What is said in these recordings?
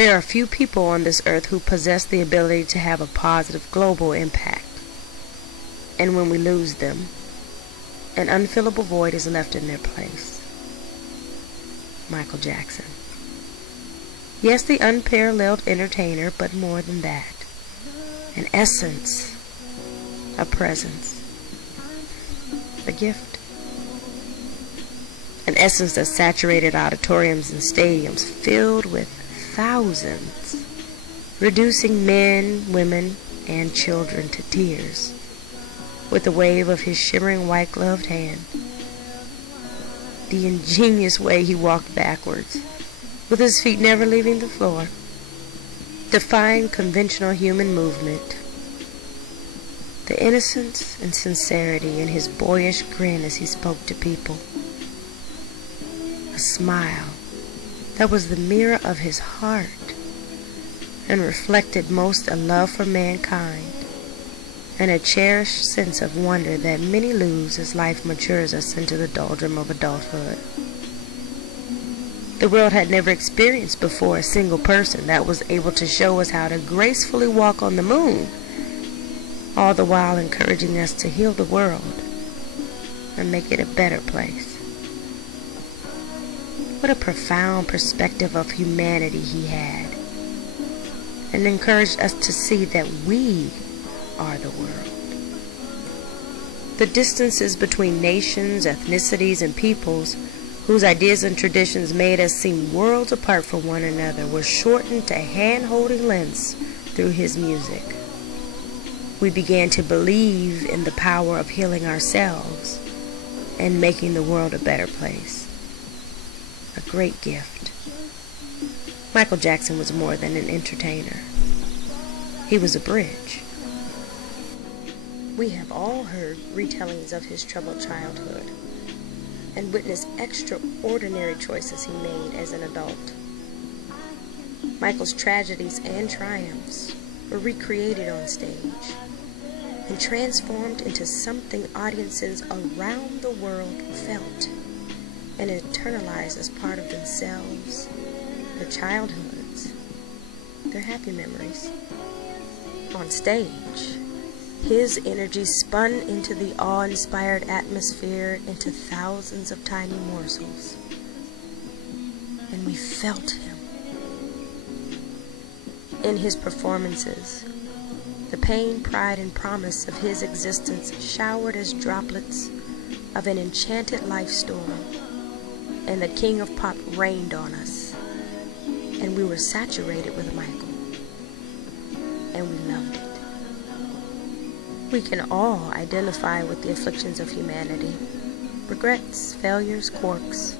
There are few people on this earth who possess the ability to have a positive global impact. And when we lose them, an unfillable void is left in their place. Michael Jackson. Yes, the unparalleled entertainer, but more than that. An essence, a presence, a gift. An essence that saturated auditoriums and stadiums filled with thousands, reducing men, women, and children to tears with the wave of his shimmering white-gloved hand. The ingenious way he walked backwards, with his feet never leaving the floor, defying conventional human movement. The innocence and sincerity in his boyish grin as he spoke to people. A smile that was the mirror of his heart and reflected most a love for mankind and a cherished sense of wonder that many lose as life matures us into the doldrum of adulthood. The world had never experienced before a single person that was able to show us how to gracefully walk on the moon, all the while encouraging us to heal the world and make it a better place. What a profound perspective of humanity he had, and encouraged us to see that we are the world. The distances between nations, ethnicities, and peoples whose ideas and traditions made us seem worlds apart from one another were shortened to hand-holding lengths through his music. We began to believe in the power of healing ourselves and making the world a better place. A great gift. Michael Jackson was more than an entertainer. He was a bridge. We have all heard retellings of his troubled childhood and witnessed extraordinary choices he made as an adult. Michael's tragedies and triumphs were recreated on stage and transformed into something audiences around the world felt and internalized as part of themselves, their childhoods, their happy memories. On stage, his energy spun into the awe-inspired atmosphere into thousands of tiny morsels, and we felt him. In his performances, the pain, pride, and promise of his existence showered as droplets of an enchanted life storm, and the king of pop rained on us, and we were saturated with Michael, and we loved it. We can all identify with the afflictions of humanity, regrets, failures, quirks.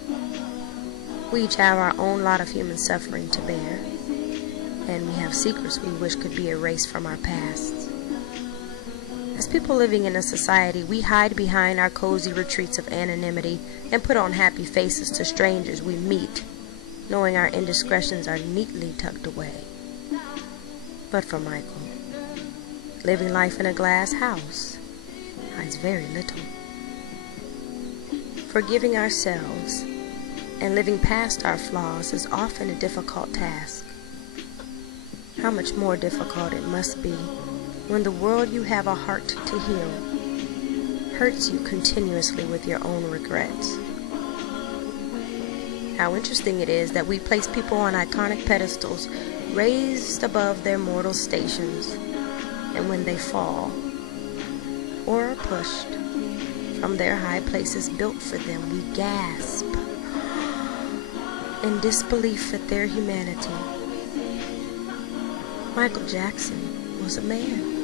We each have our own lot of human suffering to bear, and we have secrets we wish could be erased from our pasts. As people living in a society, we hide behind our cozy retreats of anonymity and put on happy faces to strangers we meet, knowing our indiscretions are neatly tucked away. But for Michael, living life in a glass house hides very little. Forgiving ourselves and living past our flaws is often a difficult task. How much more difficult it must be when the world you have a heart to heal hurts you continuously with your own regrets. How interesting it is that we place people on iconic pedestals raised above their mortal stations, and when they fall or are pushed from their high places built for them, we gasp in disbelief at their humanity. Michael Jackson was a man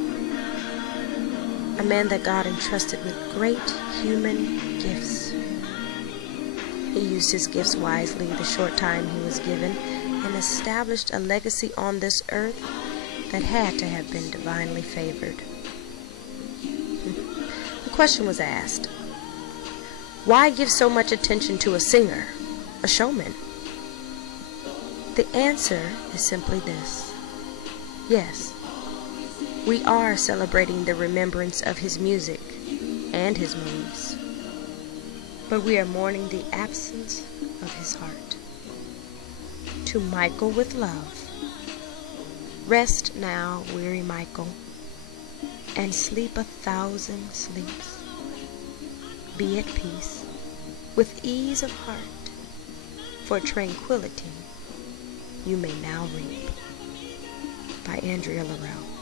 that God entrusted with great human gifts. He used his gifts wisely the short time he was given and established a legacy on this earth that had to have been divinely favored. The question was asked, why give so much attention to a singer, a showman? The answer is simply this. Yes, we are celebrating the remembrance of his music and his moves, but we are mourning the absence of his heart. To Michael with love. Rest now, weary Micheal, and sleep 1,000 sleeps. Be at peace, with ease of heart, for tranquility you may now reap. By Andrea Laurel.